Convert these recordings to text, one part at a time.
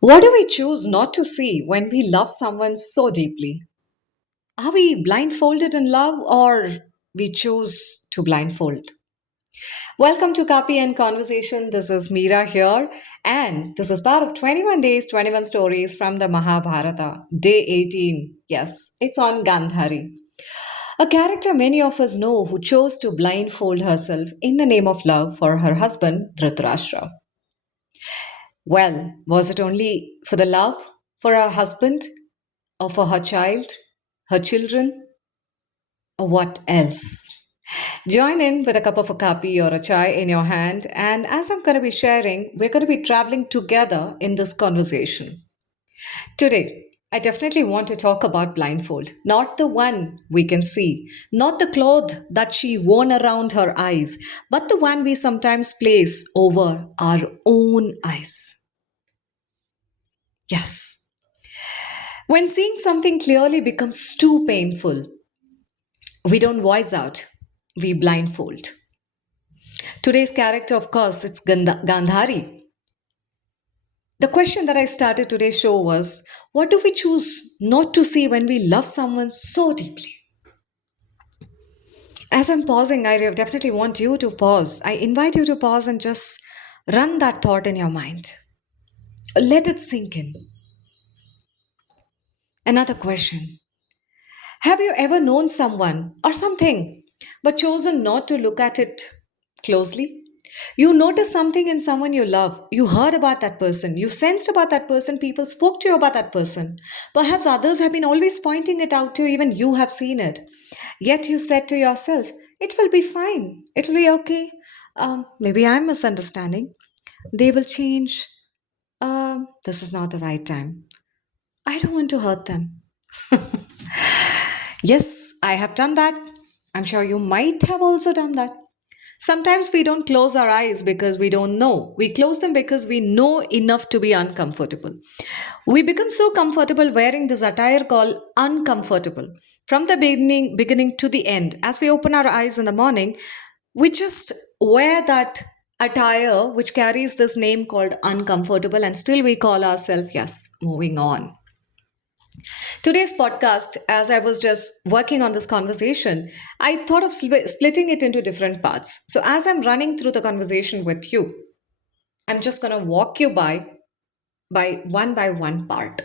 What do we choose not to see when we love someone so deeply? Are we blindfolded in love or we choose to blindfold? Welcome to Copy and Conversation. This is Meera here, and this is part of 21 Days, 21 Stories from the Mahabharata, Day 18. Yes, it's on Gandhari. A character many of us know who chose to blindfold herself in the name of love for her husband, Dhritarashtra. Well, was it only for the love for her husband or for her child, her children, or what else? Join in with a cup of a coffee or a chai in your hand, and as I'm going to be sharing, we're going to be traveling together in this conversation. Today, I definitely want to talk about blindfold, not the one we can see, not the cloth that she worn around her eyes, but the one we sometimes place over our own eyes. Yes. When seeing something clearly becomes too painful, we don't voice out, we blindfold. Today's character, of course, it's Gandhari. The question that I started today's show was, what do we choose not to see when we love someone so deeply? As I'm pausing, I definitely want you to pause. I invite you to pause and just run that thought in your mind. Let it sink in. Another question. Have you ever known someone or something but chosen not to look at it closely? You noticed something in someone you love. You heard about that person. You sensed about that person. People spoke to you about that person. Perhaps others have been always pointing it out to you. Even you have seen it. Yet you said to yourself, it will be fine. It will be okay. Maybe I'm misunderstanding. They will change. This is not the right time. I don't want to hurt them. Yes, I have done that. I'm sure you might have also done that. Sometimes we don't close our eyes because we don't know. We close them because we know enough to be uncomfortable. We become so comfortable wearing this attire called uncomfortable. From the beginning to the end, as we open our eyes in the morning, we just wear that attire which carries this name called uncomfortable, and still we call ourselves, yes, moving on. Today's podcast, as I was just working on this conversation, I thought of splitting it into different parts. So, as I'm running through the conversation with you, I'm just going to walk you by one part.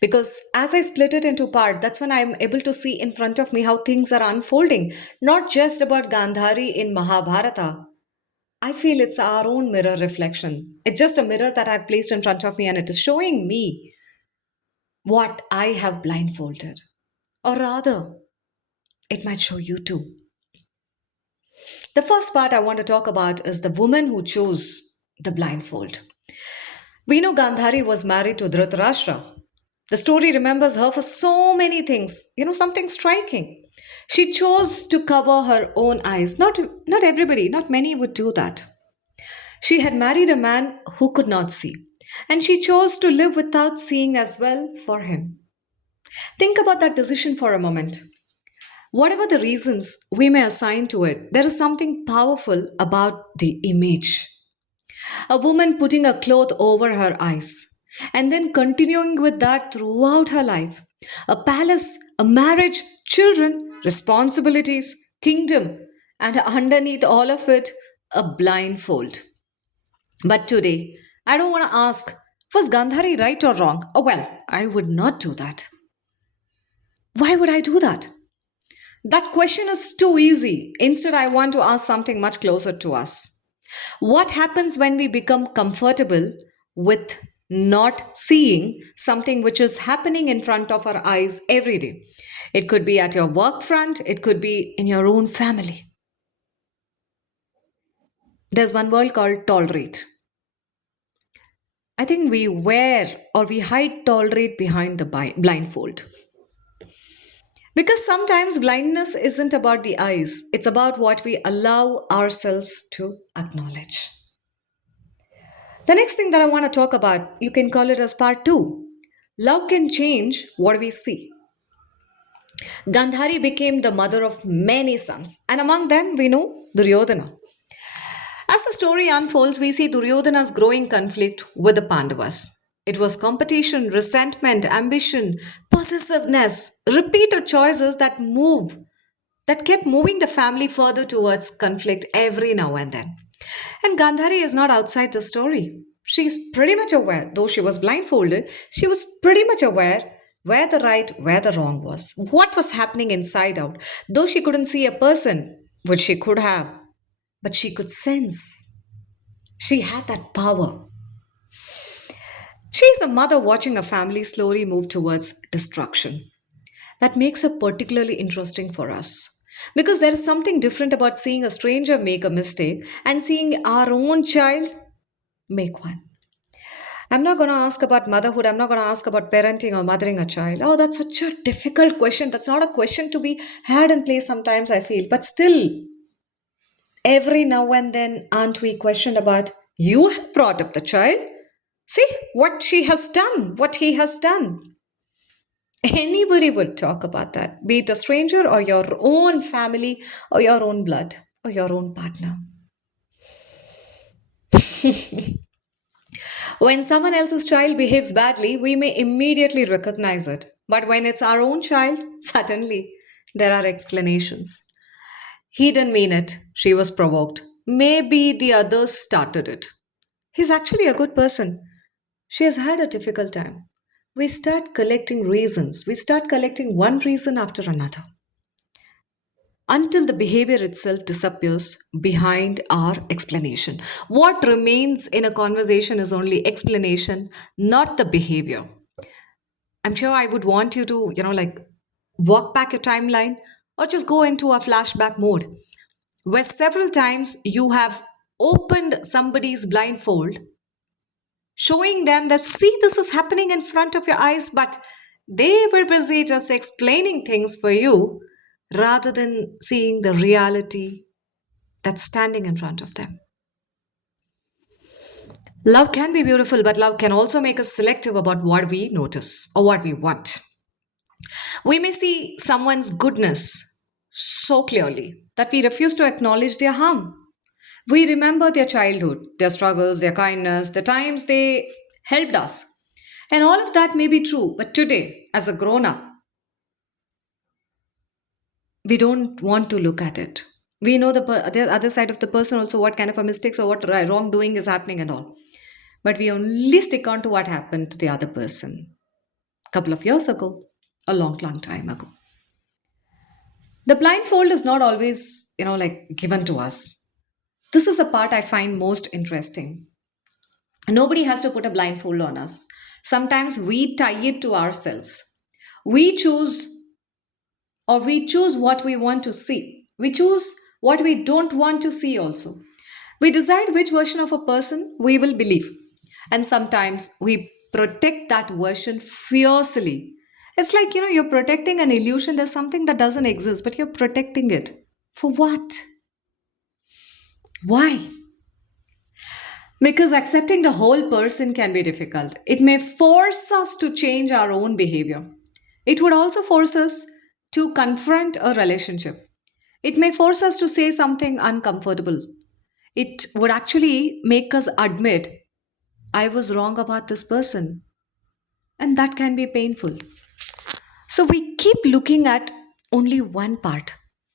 Because as I split it into part, that's when I'm able to see in front of me how things are unfolding. Not just about Gandhari in Mahabharata. I feel it's our own mirror reflection. It's just a mirror that I've placed in front of me and it is showing me what I have blindfolded. Or rather, it might show you too. The first part I want to talk about is the woman who chose the blindfold. We know Gandhari was married to Dhritarashtra. The story remembers her for so many things, something striking. She chose to cover her own eyes. Not everybody, not many would do that. She had married a man who could not see, and she chose to live without seeing as well for him. Think about that decision for a moment. Whatever the reasons we may assign to it, there is something powerful about the image. A woman putting a cloth over her eyes and then continuing with that throughout her life. A palace, a marriage, children, responsibilities, kingdom, and underneath all of it, a blindfold. But today, I don't want to ask, was Gandhari right or wrong? Oh, well, I would not do that. Why would I do that? That question is too easy. Instead, I want to ask something much closer to us. What happens when we become comfortable with not seeing something which is happening in front of our eyes every day? It could be at your work front, it could be in your own family. There's one word called tolerate. I think we wear or we hide tolerate behind the blindfold. Because sometimes blindness isn't about the eyes, it's about what we allow ourselves to acknowledge. The next thing that I want to talk about, you can call it as part two. Love can change what we see. Gandhari became the mother of many sons, and among them we know Duryodhana. As the story unfolds, we see Duryodhana's growing conflict with the Pandavas. It was competition, resentment, ambition, possessiveness, repeated choices that kept moving the family further towards conflict every now and then. And Gandhari is not outside the story. She's pretty much aware, though she was blindfolded, she was pretty much aware where the right, where the wrong was, what was happening inside out. Though she couldn't see a person, which she could have, but she could sense. She had that power. She is a mother watching a family slowly move towards destruction. That makes her particularly interesting for us. Because there is something different about seeing a stranger make a mistake and seeing our own child make one. I'm not going to ask about motherhood. I'm not going to ask about parenting or mothering a child. Oh, that's such a difficult question. That's not a question to be had in place sometimes, I feel. But still, every now and then, aren't we questioned about you have brought up the child? See what she has done, what he has done. Anybody would talk about that, be it a stranger or your own family or your own blood or your own partner. When someone else's child behaves badly, we may immediately recognize it. But when it's our own child, suddenly there are explanations. He didn't mean it. She was provoked. Maybe the others started it. He's actually a good person. She has had a difficult time. We start collecting reasons. We start collecting one reason after another until the behavior itself disappears behind our explanation. What remains in a conversation is only explanation, not the behavior. I'm sure I would want you to, walk back your timeline or just go into a flashback mode where several times you have opened somebody's blindfold, showing them that, see, this is happening in front of your eyes, but they were busy just explaining things for you rather than seeing the reality that's standing in front of them. Love can be beautiful, but love can also make us selective about what we notice or what we want. We may see someone's goodness so clearly that we refuse to acknowledge their harm. We remember their childhood, their struggles, their kindness, the times they helped us. And all of that may be true, but today, as a grown up, we don't want to look at it. We know the other side of the person also, what kind of a mistakes or what wrongdoing is happening and all. But we only stick on to what happened to the other person a couple of years ago, a long, long time ago. The blindfold is not always, given to us. This is the part I find most interesting. Nobody has to put a blindfold on us. Sometimes we tie it to ourselves. We choose we choose what we want to see. We choose what we don't want to see also. We decide which version of a person we will believe. And sometimes we protect that version fiercely. It's like, you're protecting an illusion. There's something that doesn't exist, but you're protecting it. For what? Why? Because accepting the whole person can be difficult. It may force us to change our own behavior. It would also force us to confront a relationship. It may force us to say something uncomfortable. It would actually make us admit, I was wrong about this person. And that can be painful. So we keep looking at only one part,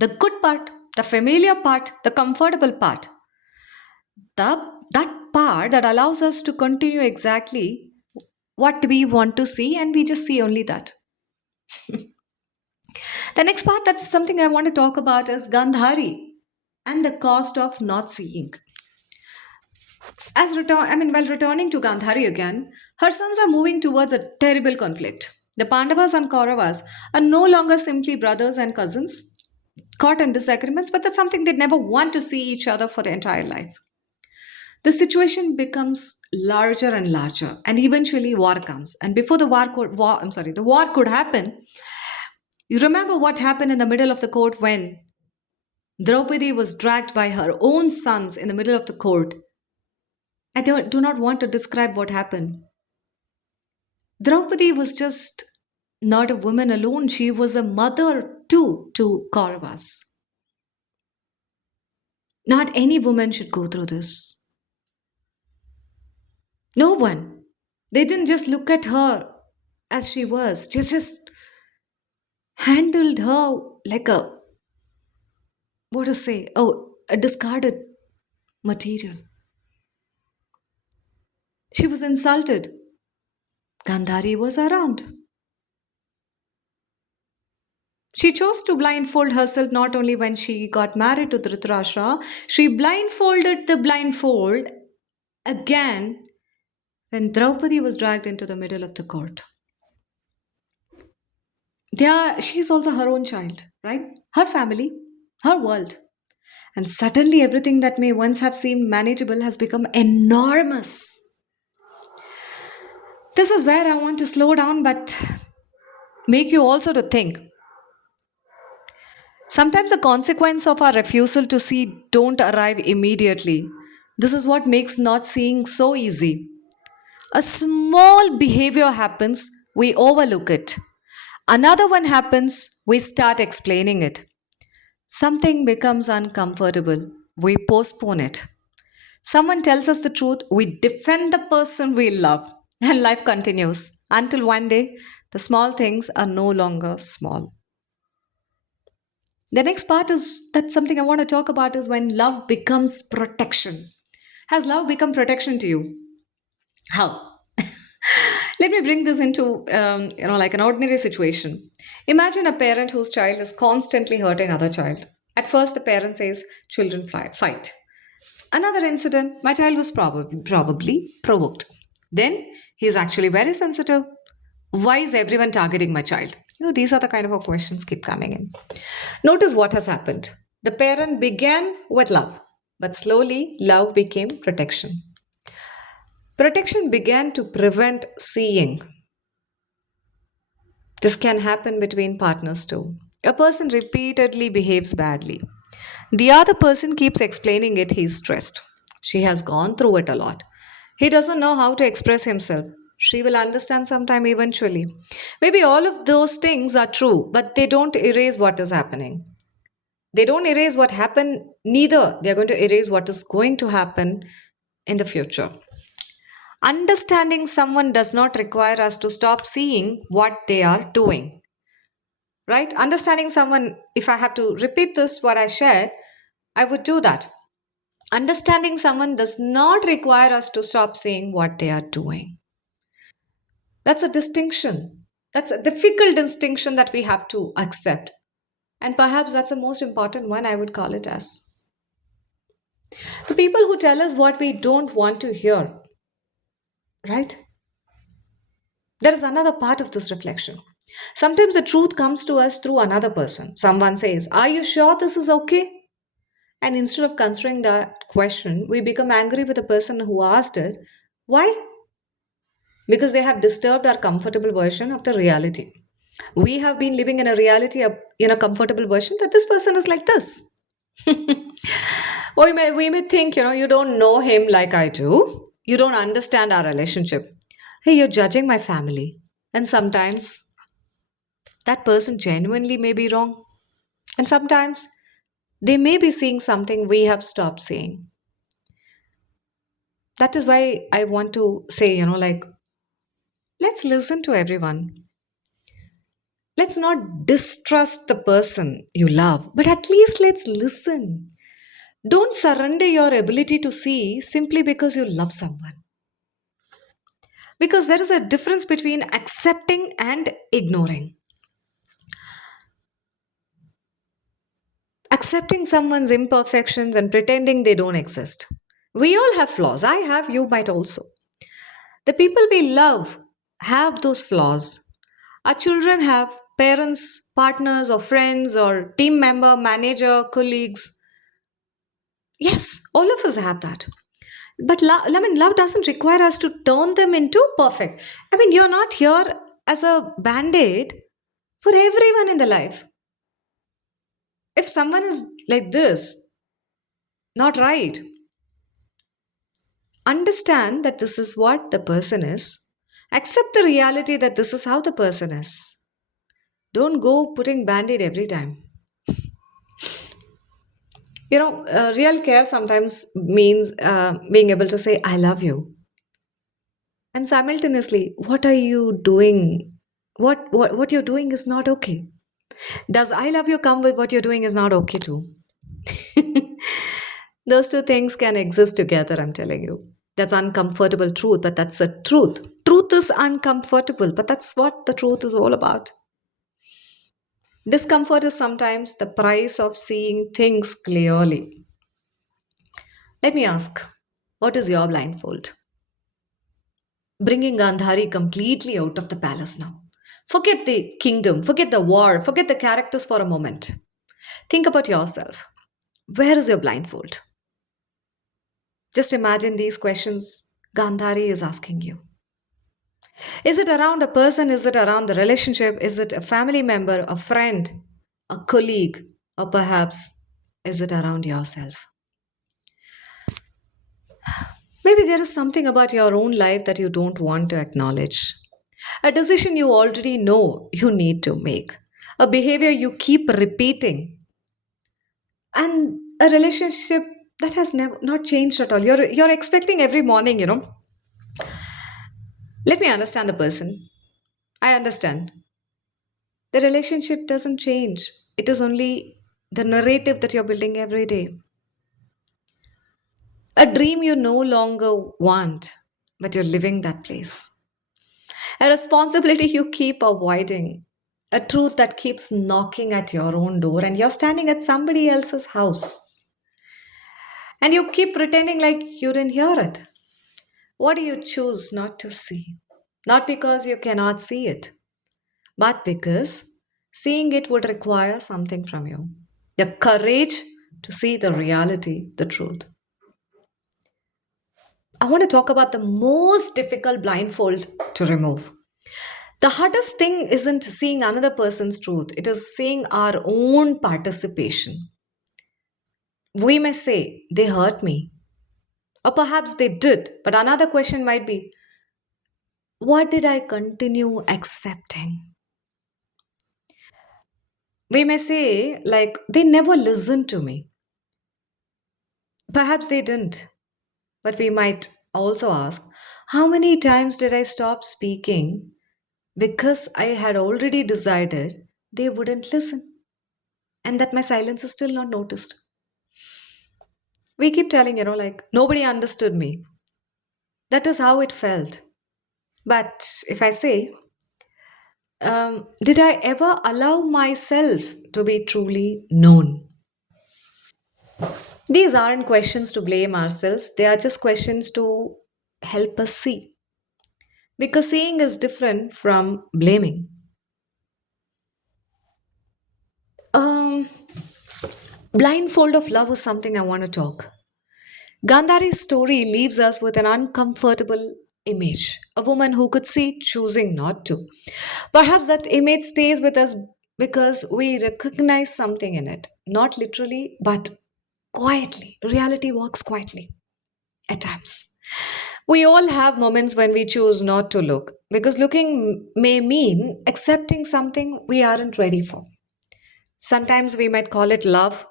the good part, the familiar part, the comfortable part, that part that allows us to continue exactly what we want to see, and we just see only that. The next part, that's something I want to talk about, is Gandhari and the cost of not seeing. While returning to Gandhari again, her sons are moving towards a terrible conflict. The Pandavas and Kauravas are no longer simply brothers and cousins, caught in disagreements, but that's something they never want to see each other for their entire life. The situation becomes larger and larger, and eventually war comes. And before the war could happen, you remember what happened in the middle of the court when Draupadi was dragged by her own sons in the middle of the court. Do not want to describe what happened. Draupadi was just not a woman alone, she was a mother too to Kauravas. Not any woman should go through this. No one. They didn't just look at her as she was, just handled her like a, what to say, oh, a discarded material. She was insulted. Gandhari was around. She chose to blindfold herself not only when she got married to Dhritarashtra, she blindfolded the blindfold again when Draupadi was dragged into the middle of the court. There, she's also her own child, right? Her family, her world. And suddenly everything that may once have seemed manageable has become enormous. This is where I want to slow down but make you also to think. Sometimes the consequence of our refusal to see don't arrive immediately. This is what makes not seeing so easy. A small behavior happens, we overlook it. Another one happens, we start explaining it. Something becomes uncomfortable, we postpone it. Someone tells us the truth, we defend the person we love, and life continues until one day the small things are no longer small. The next part is that something I want to talk about is when love becomes protection. Has love become protection to you? How? Let me bring this into, like an ordinary situation. Imagine a parent whose child is constantly hurting other child. At first, the parent says, "Children fight." Another incident, my child was probably provoked. Then he's actually very sensitive. Why is everyone targeting my child? These are the kind of questions keep coming in. Notice what has happened. The parent began with love, but slowly love became protection. Protection began to prevent seeing. This can happen between partners too. A person repeatedly behaves badly. The other person keeps explaining it, he's stressed. She has gone through it a lot. He doesn't know how to express himself. She will understand sometime eventually. Maybe all of those things are true, but they don't erase what is happening. They don't erase what happened, neither they're going to erase what is going to happen in the future. Understanding someone does not require us to stop seeing what they are doing, right? Understanding someone, if I have to repeat this, what I shared, I would do that. Understanding someone does not require us to stop seeing what they are doing. That's a distinction. That's a difficult distinction that we have to accept. And perhaps that's the most important one, I would call it as. The people who tell us what we don't want to hear, right? There is another part of this reflection. Sometimes the truth comes to us through another person. Someone says, "Are you sure this is okay?" And instead of considering that question, we become angry with the person who asked it. Why? Because they have disturbed our comfortable version of the reality. We have been living in a reality, in a comfortable version that this person is like this. Or we may think, you don't know him like I do. You don't understand our relationship. Hey, you're judging my family. And sometimes that person genuinely may be wrong. And sometimes they may be seeing something we have stopped seeing. That is why I want to say, let's listen to everyone. Let's not distrust the person you love, but at least let's listen. Don't surrender your ability to see simply because you love someone. Because there is a difference between accepting and ignoring. Accepting someone's imperfections and pretending they don't exist. We all have flaws. I have, you might also. The people we love have those flaws. Our children have parents, partners, or friends, or team member, manager, colleagues. Yes, all of us have that. But love doesn't require us to turn them into perfect. You're not here as a band aid for everyone in the life. If someone is like this, not right, understand that this is what the person is. Accept the reality that this is how the person is. Don't go putting band aid every time. Real care sometimes means being able to say, "I love you." And simultaneously, what are you doing? What you're doing is not okay. Does I love you come with what you're doing is not okay too? Those two things can exist together, I'm telling you. That's uncomfortable truth, but that's the truth. Truth is uncomfortable, but that's what the truth is all about. Discomfort is sometimes the price of seeing things clearly. Let me ask, what is your blindfold? Bringing Gandhari completely out of the palace now. Forget the kingdom, forget the war, forget the characters for a moment. Think about yourself. Where is your blindfold? Just imagine these questions Gandhari is asking you. Is it around a person? Is it around the relationship? Is it a family member, a friend, a colleague? Or perhaps is it around yourself? Maybe there is something about your own life that you don't want to acknowledge. A decision you already know you need to make. A behavior you keep repeating. And a relationship that has never not changed at all. You're expecting every morning, Let me understand the person. I understand. The relationship doesn't change. It is only the narrative that you're building every day. A dream you no longer want, but you're living that place. A responsibility you keep avoiding. A truth that keeps knocking at your own door and you're standing at somebody else's house. And you keep pretending like you didn't hear it. What do you choose not to see? Not because you cannot see it, but because seeing it would require something from you. The courage to see the reality, the truth. I want to talk about the most difficult blindfold to remove. The hardest thing isn't seeing another person's truth, it is seeing our own participation. We may say, they hurt me, or perhaps they did, but another question might be, what did I continue accepting? We may say, like, they never listened to me. Perhaps they didn't. But we might also ask, how many times did I stop speaking because I had already decided they wouldn't listen and that my silence is still not noticed? We keep telling, like, nobody understood me. That is how it felt. But if I say, did I ever allow myself to be truly known? These aren't questions to blame ourselves, they are just questions to help us see. Because seeing is different from blaming. Um, Blindfold of love is something I want to talk. Gandhari's story leaves us with an uncomfortable image. A woman who could see choosing not to. Perhaps that image stays with us because we recognize something in it. Not literally, but quietly. Reality works quietly at times. We all have moments when we choose not to look because looking may mean accepting something we aren't ready for. Sometimes we might call it love,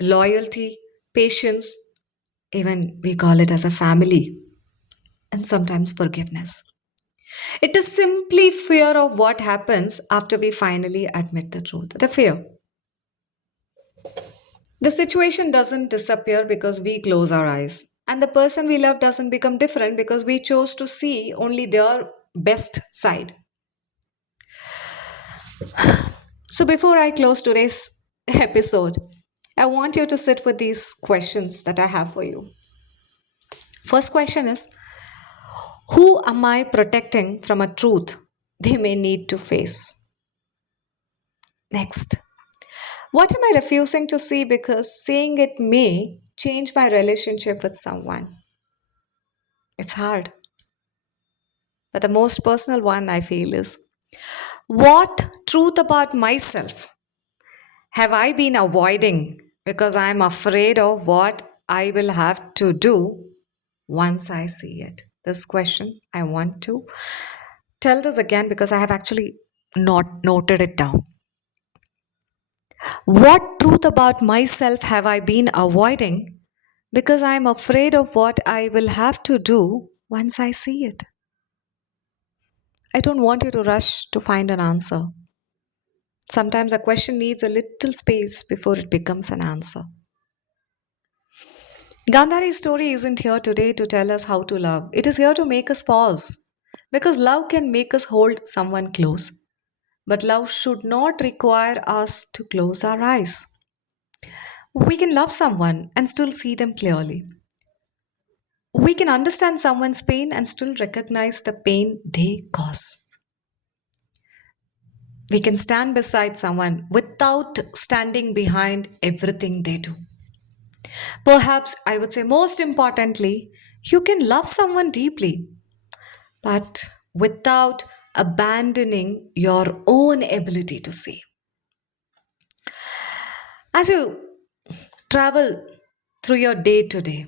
loyalty, patience, even we call it as a family, and sometimes forgiveness. It is simply fear of what happens after we finally admit the truth. The fear. The situation doesn't disappear because we close our eyes, and the person we love doesn't become different because we chose to see only their best side. So, before I close today's episode, I want you to sit with these questions that I have for you. First question is, who am I protecting from a truth they may need to face? Next, what am I refusing to see because seeing it may change my relationship with someone? It's hard. But the most personal one I feel is, what truth about myself have I been avoiding because I'm afraid of what I will have to do once I see it? This question, I want to tell this again because I have actually not noted it down. What truth about myself have I been avoiding because I'm afraid of what I will have to do once I see it? I don't want you to rush to find an answer. Sometimes a question needs a little space before it becomes an answer. Gandhari's story isn't here today to tell us how to love, it is here to make us pause. Because love can make us hold someone close, but love should not require us to close our eyes. We can love someone and still see them clearly. We can understand someone's pain and still recognize the pain they cause. We can stand beside someone without standing behind everything they do. Perhaps I would say most importantly, you can love someone deeply, but without abandoning your own ability to see. As you travel through your day today,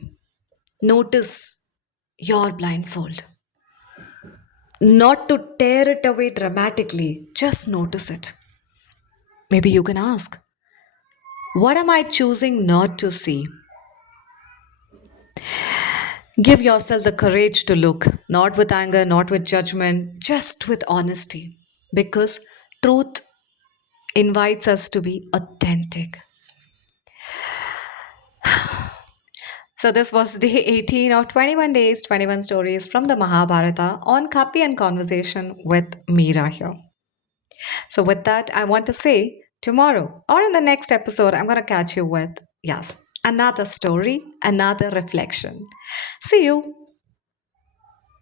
notice your blindfold. Not to tear it away dramatically, just notice it. Maybe you can ask, what am I choosing not to see? Give yourself the courage to look, not with anger, not with judgment, just with honesty. Because truth invites us to be authentic. So, this was day 18 of 21 days, 21 stories from the Mahabharata on Copy and Conversation with Meera here. So, with that, I want to say tomorrow or in the next episode, I'm going to catch you with, yes, another story, another reflection. See you.